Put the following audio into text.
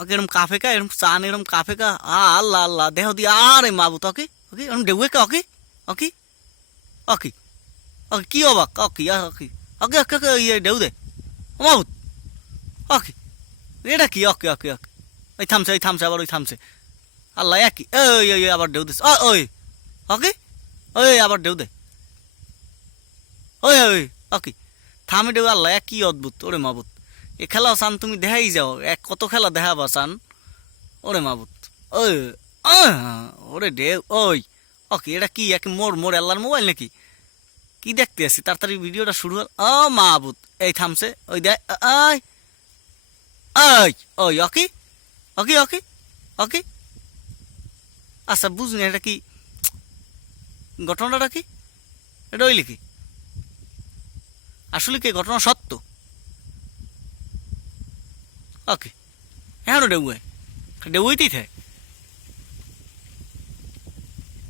ওকে এরম কাফে কা এরম চান এরম কাফে কা আল্লাহ আল্লাহ দেহ দিয়ে আরে মাবুত ওকে ওকে এরম ডেউয়ে কা ওকে ওকে ওকে ওকে কি অবাক ওকে ওকে ওকে ওকে ওকে ইয়ে ডেউ দে মাবুত ওকে এটা কি ওকে ওকে ওকে ওই থামছে আবার ওই থামছে আল্লাহ একই ওই ওই আবার ডেউ দিস ওই ওকে ওই আবার ডেউ দে ওই ওই ওকে থামে ডেউ আল্লাহ এক কি অদ্ভুত ওরে মাবুত এ খেলা চান তুমি দেখাই যাও এক কত খেলা দেখাবা চান ওরে মাবুত ওই ওরে ডে ওই ওকে এটা কি এক মোর মোর আল্লাহর মোবাইল নাকি কি দেখতে আছি তাড়াতাড়ি ভিডিওটা শুরু হল ও মাবুত এই থামছে ওই দেখ ওই ওই ওই ওকে ওকে ওকে ওকে আচ্ছা বুঝনি এটা কি ঘটনাটা কি এটা ওই লিখি আসলে কি ঘটনা সত্য ওকে হ্যাঁ ডেউয়ে ডেউইতেই থাকে